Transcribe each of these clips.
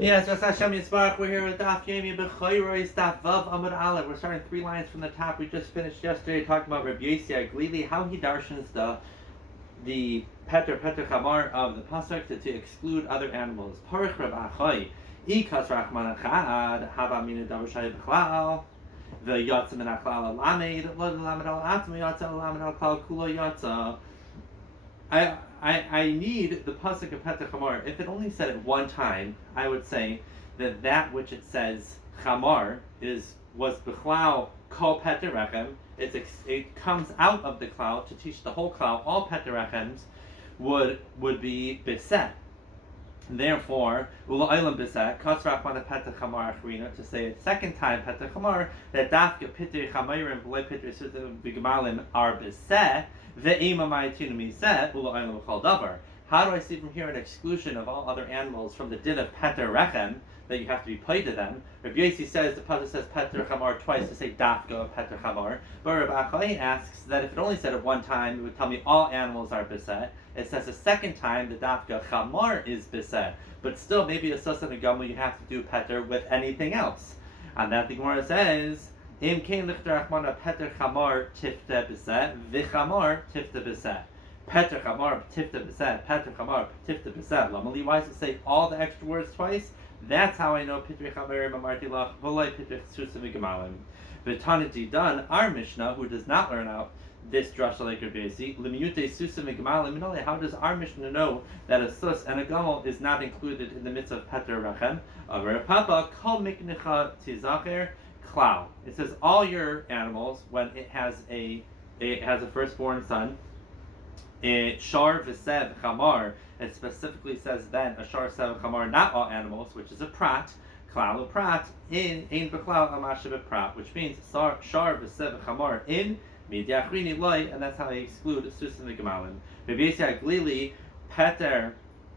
Yes, that's Hashem Yisbarach. We're here with Daf Yomi Bechoros Daf Vav Amud Aleph. We're starting 3 lines from the top. We just finished yesterday talking about Rabbi Yossi Glili, how he darshans the Peter Chamar of the pasuk to exclude other animals. Parich Rab Achai Ikas Rachman Achad Haba Mina Davashai Bechlal the Yatsa Min Achlal Lamed Lo Lamed Al Atma Yatsa Lamed Al Kal Kula Yatsa. I need the pasuk of Peter Chamar. If it only said it one time, I would say that which it says Chamar was Bechlau Kol Peter Rechem. It comes out of the cloud to teach the whole cloud. All Peter Rechems would be beset. Therefore, Ula Ilam Beset, Kasrach Mana Peter Chamar Achrina, to say a second time Peter Chamar, that Dafka Peter Chamarim, V'lei Peter Sutim B'Gemalim are Beset, Ve'ima Ma'itinu Miset, Ula Ilam Chol Davar. How do I see from here an exclusion of all other animals from the din of Peter Rechem, that you have to be paid to them? Rabbi Yossi says, the pasuk says Peter Chamar twice to say Dafka of Peter Chamar, but Rabbi Achai asks that if it only said it one time, it would tell me all animals are beset. It says a second time the Dafka Chamar is beset, but still maybe a Susan and Gamu you have to do Peter with anything else. And that the Gemara says, Im Kain Lichter Achmana Peter Chamar Tifte Beset, Vichamar Tifte Beset. Peter Chamar Tifte Beset, Peter Chamar Tifte Beset. Lamali, why does it say all the extra words twice? That's how I know Pitri Chamer Mamarti Lach, Volai Pitri Susim Gamalim. Vitaniti done, our Mishnah, who does not learn out this drasha like Rabbi Yossi, Limiyute Susim Gamalim, how does our Mishnah know that a sus and a gamal is not included in the midst of Peter Rachem? Aver Papa, Kol Miknicha Tizacher, Klau. It says all your animals, when it has a firstborn son, Shar v'sev chamar. It specifically says then a shar sev chamar, not all animals, which is a prat, klal prat in b'klal amashav prat, which means shar v'sev chamar in midyachrini loy, and that's how I exclude susim v'gamalim. Rabbi Yossi Glili Peter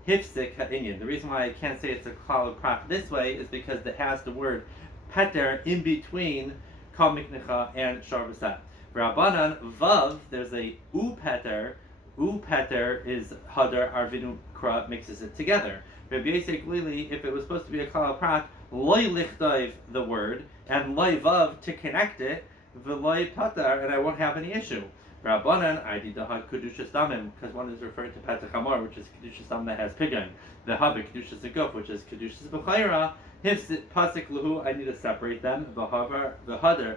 hifsik ha'inyan. The reason why I can't say it's a klal prat this way is because it has the word Peter in between kal miknecha and shar v'sev. Rabbanan vav, there's a u Peter. U Peter is Hadar Arvinu Kra mixes it together. Rabbi Yossi Glili, if it was supposed to be a Klal Prat, Loi Lichtaiv the word, and Loi Vav to connect it, V'loi Patar, and I won't have any issue. Rabbanan, I did the Had Kedushas Damim, because one is referring to Peter Chamar, which is Kedushas Dam that has pidyon. The Haber Kedushas Aguf, which is Kedushas B'chayra. Hifsit Pasik Luhu, I need to separate them. V'Haber, V'Hadar,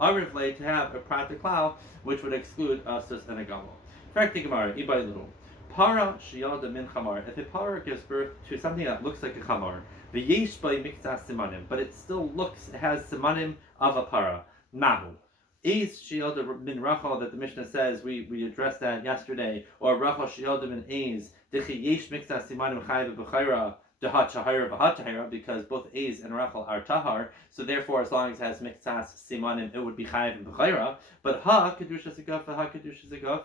Arivle to have a Prat Klal, which would exclude Asus and a Gamal. Correct Gemara, Ibailu. Para shiyada min chamar. If a para gives birth to something that looks like a chamar, v'yesh by mikzas simanim, but it still has simanim of a para. Mahu. Is shiyada min rachel that the Mishnah says, we addressed that yesterday, or rachel shiyada min is, dechi yesh mikzas simanim chayiv b'chayra, dehat shahira v'hat tahira, because both A's and Rachel are tahar, so therefore as long as it has mikzas simanim, it would be chayiv b'chayra. But ha kedusha zaguf, ha kedusha zaguf.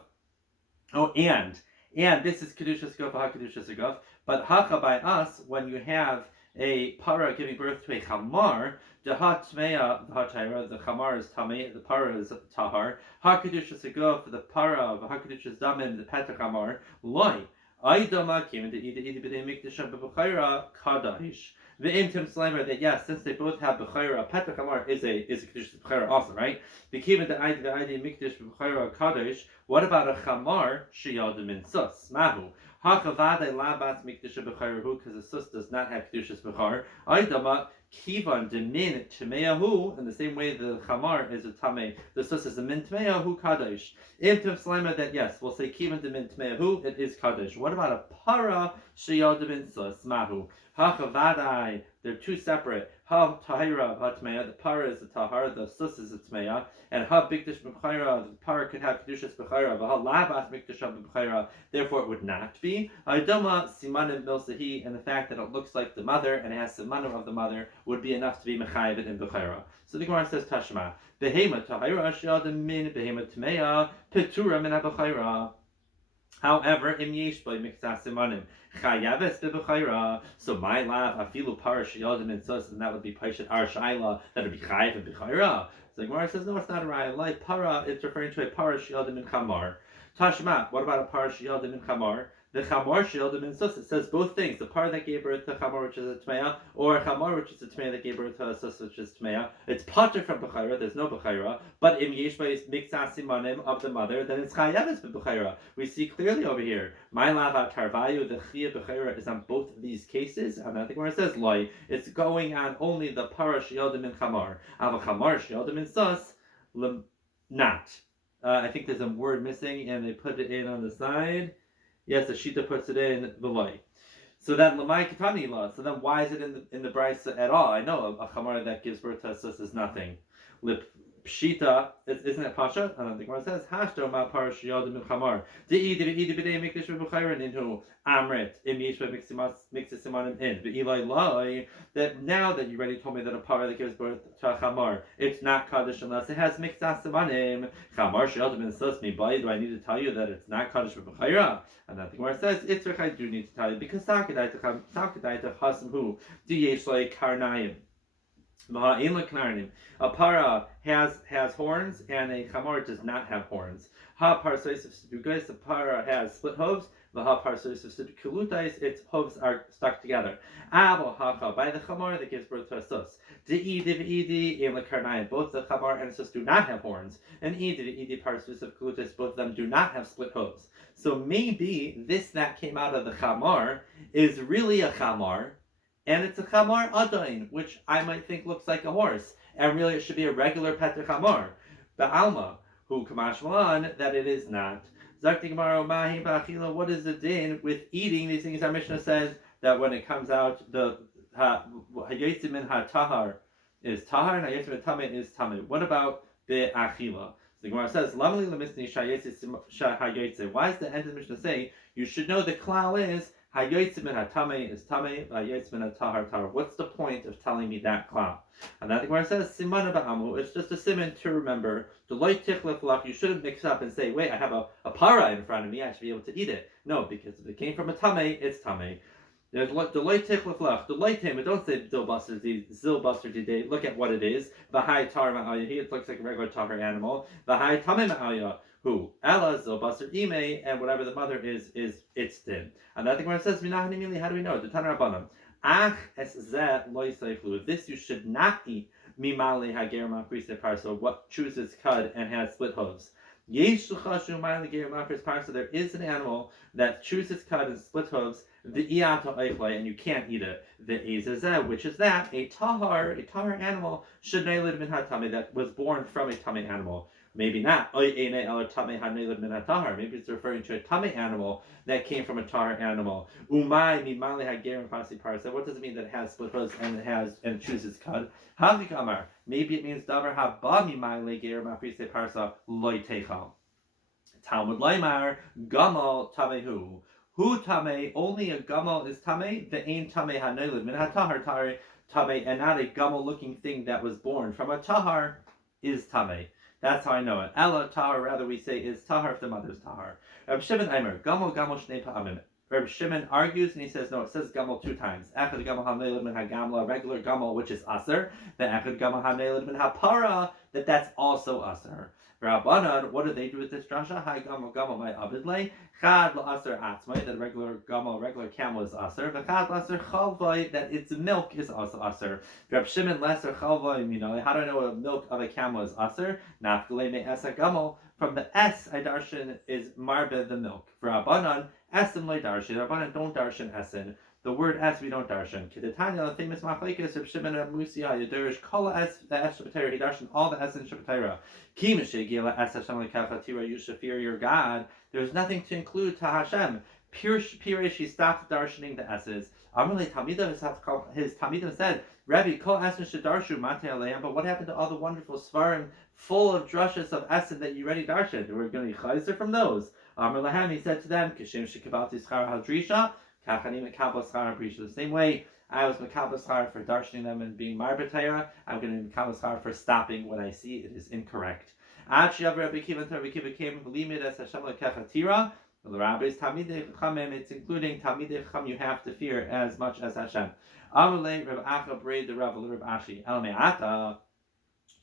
Oh, and this is Kedushas Guf, HaKedushas Guf, but Hacha by us, when you have a para giving birth to a Chamar, the Hatmeya, the Chamar is Tamei, the para is Tahar, HaKedushas Guf, the para, the HaKedushas Damim, the Peter Chamar, Loi, Aidama came into Ida B'dei Mikdasha B'B'chayra, Kadash. The Imtim Slimer that yes, since they both have B'chayra, Peter Chamar is a Kedushas B'chayra also, right? The Kivin the Ida Mikdash B'B'chayra Kadash. What about a Chamar Shiyadim in Sus? Mahu. Hachavade Labas Mikdasha B'chayrahu, because the Sus does not have Kedushas B'char. Aidama Kivan Demin Tmeyahu, in the same way the Chamar is a Tameh, the Sus is a Min Tmeyahu Kadash. Imtim Slimer that yes, we'll say Kivan Demin Tmeyahu, it is Kadash. What about a Para Shiyadim in Sus? Mahu. Hachavadai, they're two separate. Ha Tahira Vatmeya, the para is the Tahar, the Sus is the Tmeya, and Ha Bikdash B'chayra, the para could have Kedushas B'chayra, but Ha Labas Mikdash B'chayra, therefore it would not be. Aidoma Simanim Milsahi, and the fact that it looks like the mother and it has Simanim of the mother would be enough to be Mechayiv in B'chayra. So the Gemara says Tashma, Behema Tahira Ashiyadim Min, Behema Tmeya, Petura Min HaB'chayra. However, im yesh by mikzas simanim chayaves b'b'chayra. So my lav afilu parash yodim and sus, and that would be paishat arshayla. That would be chayav and b'chayra. So the Gemara says no, it's not a raya. Like para, it's referring to a parash yodim and chamar. Tashma, what about a parash yodim and chamar? The chamor shildim and sus. It says both things. The par that gave birth to chamor, which is a tmeya, or a chamor, which is a tmeya that gave birth to a sus, which is tmeya. It's pater from bechayra. There's no bechayra. But im yeshba is mixas simanim of the mother, then it's chayavis bechayra. We see clearly over here. My lava tarvayu. The chiyah bechayra is on both of these cases, and I think where it says loy, it's going on only the para shildim and chamor. Av a chamor shildim and sus, not. I think there's a word missing, and they put it in on the side. Yes, the Shita puts it in the light. So then Lamai Kitani law. So then why is it in the Brisa at all? I know a Chamar that gives birth to a sus is nothing. Lip Pshita, isn't it Pasha? I don't think what it says. Hashdo ma parash yodim Chamar. De'i b'dei mikdash b'buchayrin into Amrit im yishba mixisimanim in. But Eli Lai, that now that you already told me that a para that gives birth to a Chamar, it's not Kaddish unless it has mixasimanim. Chamar yodim and sus me by. Do I need to tell you that it's not Kaddish b'buchayra? And I think where it says Itzrich, I do need to tell you because Sakadai to Hasam who Diyesh like Karnayim. A para has horns and a chamor does not have horns. Ha parsoisav sedugais, a para has split hooves. The ha parsoisav sedukulutais, its hooves are stuck together. Abo hacha, by the chamor that gives birth to a sus. De'idi and karnayim, both the chamor and the sus do not have horns. And idi parsoisav kulutais, both of them do not have split hooves. So maybe this that came out of the chamor is really a chamor. And it's a chamar adain, which I might think looks like a horse, and really it should be a regular peter chamar. The alma, who kamash malan, that it is not. Zakti gemara mahi ba'achila. What is the din with eating these things? Our Mishnah says that when it comes out, the hayotzim min ha-tahar is tahar, and hayotzim min tameh is tameh. What about the achila? The Gemara says, "Lamali lemisni shayetzi." Why does the end of the Mishnah say you should know the klal is hayotzim min ha-tameh is tameh, hayotzim min ha-tahar tahar? What's the point of telling me that klal? And then the Gemara says, "Simana ba'amu." It's just a simon to remember. You shouldn't mix up and say, "Wait, I have a para in front of me. I should be able to eat it." No, because if it came from a tameh, it's tameh. There's the light tichleflach, the light him, but don't say zilbuster today. Look at what it is. The high tar ma'aya, it looks like a regular tar animal. The high tameh ma'aya, who? Ella zilbuster ime, and whatever the mother is its din. And I think when it says minahani mili, how do we know? The Tanur Rabbanan. Ach es zeh loy seiflu. This you should not eat. Mimali hager ma'prise parso. What chooses cud and has split hooves. There is an animal that chews cud and split hooves, and you can't eat it. The ezazeh, which is that a tahar animal should that was born from a tameh animal. Maybe not. Maybe it's referring to a tameh animal that came from a tahar animal. What does it mean that it has split hooves and chooses cud? Maybe it means davar haba mimayle ger mafrise parsa loy techal. Talmud Laimar gamal tamehu. Hu tameh, only a gamal is tameh. The ain tameh hanoilid min hatahar tameh, and not a gamal looking thing that was born from a tahar is tameh. That's how I know it. Ella tahar, rather we say, is tahar if the mother's tahar. Reb Shimon Aimer, gamal shnei pa'amim. Reb Shimon argues and he says, no, it says gamal two times. Echad gamal hanoilid min hagamla, regular gamal, which is aser. Then echad gamal hanoilid min hapara, that's also aser. Rabbanan, what do they do with this drasha? Hi gamal my abidlay. Chad la'aser atzmai, that regular camel is aser. V'chad la'aser chalvai, that its milk is also aser. Reb Shimon la'aser chalvai, how do I know the milk of a camel is aser? Nafgalei me'esa gamal. From the S, I darshan is marbe, the milk. Rabbanan, esim le darshan. Rabbanan don't darshan esin. The word S we don't darshan. Kedetanya, the famous machlekes of Shimon and Musia, Yadurish, kol S, the S Shabbatera, he darshan all the S in Shabbatera. Kimishe gila S Hashem lekachatira, you should fear your God. There's nothing to include to Hashem. Pirish, he stopped darshaning the S's. Amalei Talmidim, his Talmidim said, Rabbi, kol Esin shedarshu mate aleim, but what happened to all the wonderful svarim full of drushes of Esin that you already darshaned? We're going to be chayzer from those. Amar Lahem, he said to them, Kishim shekabati schar hadrisha, kachani mekabel schar hadrisha. The same way I was mekabel schar for darshaning them and being marbatayra, I'm going to be mekabel schar for stopping when I see it is incorrect. Ad she'av Rabbi Kiva until Rabbi Kiva came limit as Hashem lekachatira. The rabbis Talmidei Chachamim, it's including Talmidei Chacham you have to fear as much as Hashem. Amalei Reb Acha Brei the Rav Reb Ashi El Me'ata.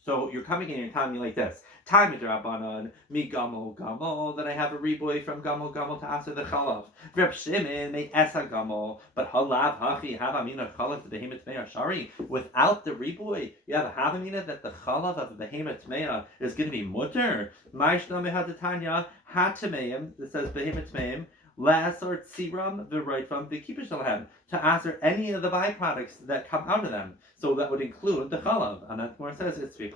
So you're coming in and you're telling me like this. Time Drabanan, mi gamol gamol, that I have a reboy from gamol gamol to answer the chalav. Reb Shimon, me esa gamol, but halav hachi have amina chalav the behemoth mea shari. Without the reboy, you have a havamina that the chalav of the behemoth mea is going to be mutter. Maishna mehadatanya hatameim, it says behemoth meim. Lasor tsiram the right from the kipishalahem to answer any of the byproducts that come out of them. So that would include the chalav. And that more says it's the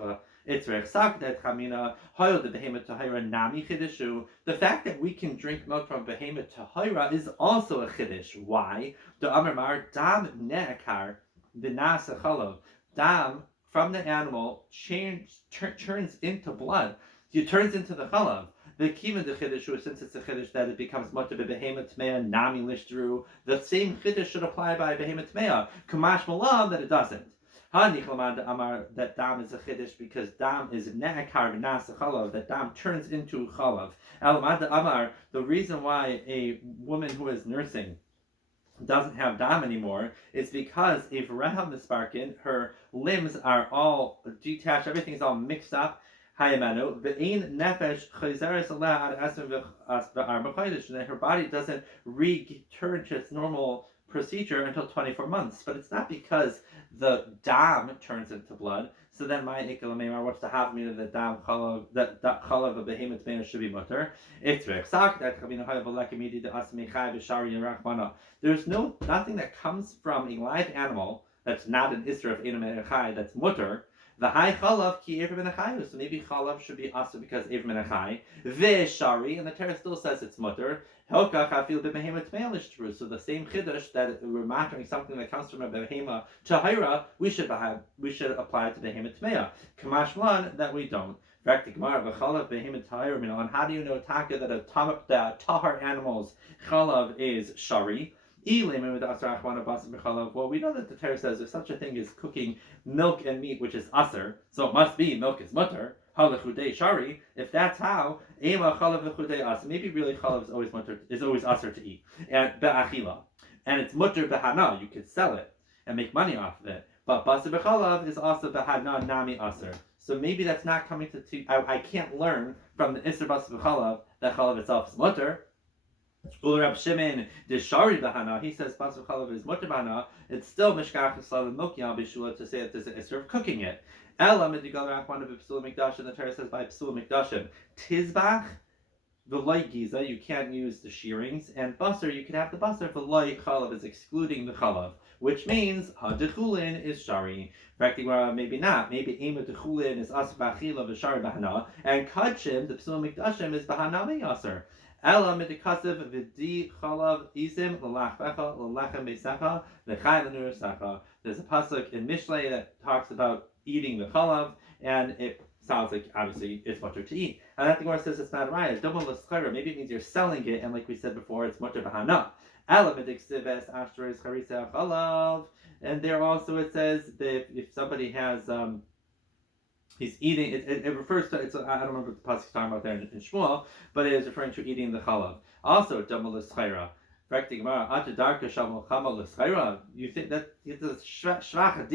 fact that we can drink milk from behemoth tahira is also a chiddush. Why? The Amar dam ne'akar the nasa chalav. Dam from the animal turns into blood. It turns into the chalav. The kiva the chiddush, since it's a chiddush that it becomes much of a behemoth tmeya nami lishtru. The same chiddush should apply by behemoth tmeya. Kamash malam that it doesn't. Amar that dam is a chiddush because dam is ne'akar v'nasa chalav, that dam turns into chalav. Elamad Amar, the reason why a woman who is nursing doesn't have dam anymore is because if Rahab Misparkin, her limbs are all detached, everything's all mixed up. Hayamanu, ve'in nefesh chayzeres aleh ad esem v'arba chodesh, and her body doesn't return to its normal procedure until 24 months. But it's not because the dam turns into blood. So then my ikalamemar, what's the half mean of the dam chalav, that chalav of behemoth bein should be mutter? It's v'echsak that chavina hayav lekemidi de asmechai v'shari yerachmana. There's nothing that comes from a live animal that's not an isra of enam echai that's mutter. The high chalav ki ever ben achayu. So maybe chalav should be also because ever ben achai. V'shari, and the Torah still says it's mutter. Helkach I feel behemoth tmeil is true. So the same chiddush that we're mattering something that comes from a behema tahira, we should apply it to behemoth tmeil. Kamashlan that we don't. And how do you know taka that tahar animals chalav is shari? Well, we know that the Torah says if such a thing is cooking milk and meat, which is aser, so it must be milk is mutter. Shari. If that's how, maybe really chalav is always aser to eat and be'achila, and it's mutter behana. You could sell it and make money off of it. But basar bechalav is also behana nami aser. So maybe that's not coming to. I can't learn from the isser basar bechalav that chalav itself is mutter. Rab Shimon the Shari Bahana, he says Basar Chalav is mutter bahana. It's still mishkach slav mokyal bishula to say that there's an issue of cooking it. Ela medigal rachman of psul mikdash, and the Torah says by psul mikdashim tizbach the light giza, you can't use the shearings, and basar you can have the basar. The light chalav is excluding the chalav, which means hadechulin is shari. Practically, maybe not. Maybe ema dechulin is asr b'achila v'shari bahana, and kadshim the psul mikdashim is bahana me'asr. Ela midikasev v'di chalav izim l'lachbecha l'lechem beisecha v'chai l'nuresecha. There's a pasuk in Mishlei that talks about eating the chalav, and it sounds like obviously it's mutter to eat. And that the Gemara says it's not a raya. Double l'schara. Maybe it means you're selling it, and like we said before, it's mutter b'hana. Ela midikseves ashtres charisa chalav. And there also it says that if somebody has he's eating. It refers to. I don't remember what the pasuk is talking about there in Shmuel, but it is referring to eating the chalav. Also, damal l'schaira. You think that it's a shvach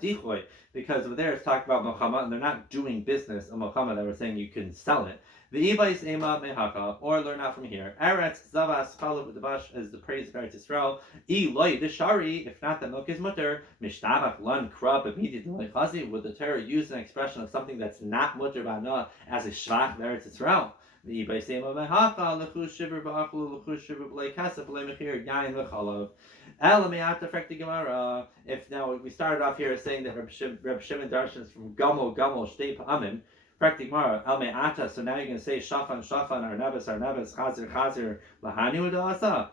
dichoy because over there it's talking about milchama, and they're not doing business on milchama. That we're saying you can sell it. The ibais ema mehaka, or learn out from here. Eretz zavas chalav u'dabash is the praise of Eretz Yisrael. Eloi deshari, if not, the milk is mutter. Mishtabach lun krab immediately chazi. Would the Torah use an expression of something that's not mutter b'ana as a shvach of Eretz Yisrael? The ibais ema mehaka lechus shiver ba'achlu lechus shiver b'lei kasef b'lei mechir yain v'chalav. Elameat affect the Gemara. If now we started off here saying that Reb Shimon darshans from Gamo Shtei Pa'amim. Practic Mara, Al Me'ata, so now you're going to say Shafan, Arnabas, Chazir, Lahani Udasa.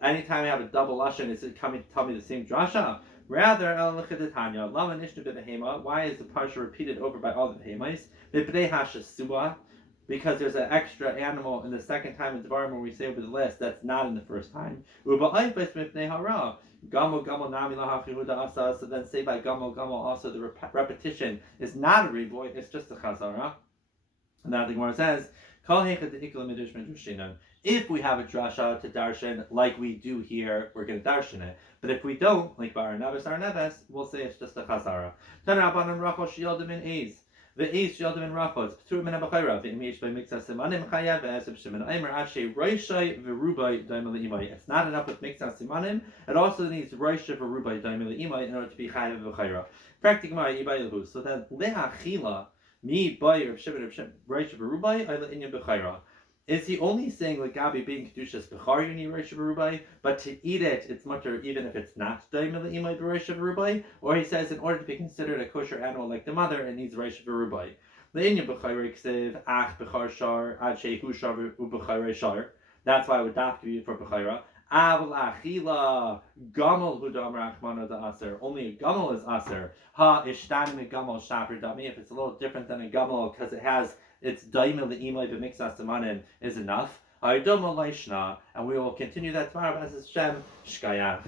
Anytime you have a double Lashon, is it coming to tell me the same drasha? Rather, El Lichadetanya, Lama Nishnu B'Behema, why is the parsha repeated over by all the Behemais? B'Bdei Hashasua, because there's an extra animal in the second time in Devarim where we say over the list, that's not in the first time. Uba'ayfes Mipnei Hara. Gamo nami lahachihuda asa. So then say by gamo also the repetition is not a reboy, it's just a chazara. And now the Gemara says, if we have a drasha to darshan like we do here, we're going to darshan it. But if we don't, like by our neves, we'll say it's just a chazara. The East Yodim and Rachos, Ptur Min Abachira, the Imish by Mixas Simanim Chayav, Esib Shimon Aimer, Ashe, Roishai, Verubai, Daimel Imai. It's not enough with Mixas Simanim, it also needs Roisha, Verubai, Daimel Imai in order to be Chayav Bachira. Practically, Ibaylahu. So then, Leachila, me, Bayer, Shimon, Roisha, Verubai, Ila Inya Bachira. Is he only saying like Gabi being Kedushas Bechar you need Rosh Barubai, but to eat it, it's mutter even if it's not Daimel Imai Rosh Barubai? Or he says in order to be considered a kosher animal like the mother, it needs Rosh Barubai. Le'inya Bechayre Ksiv, Ach Bechar Shar, Ad Shehu Shar Ubechayre Shar. That's why I would have to be for Bechayra. Aval Achila, Gamal Hudam Rachmana da Aser. Only a Gamal is Aser. Ha Ishtani Gamal Shapir Dami. If it's a little different than a Gamal because it has its daimel the imay b'mixas tamanim is enough. And we will continue that tomorrow. As Hashem, Shkayach.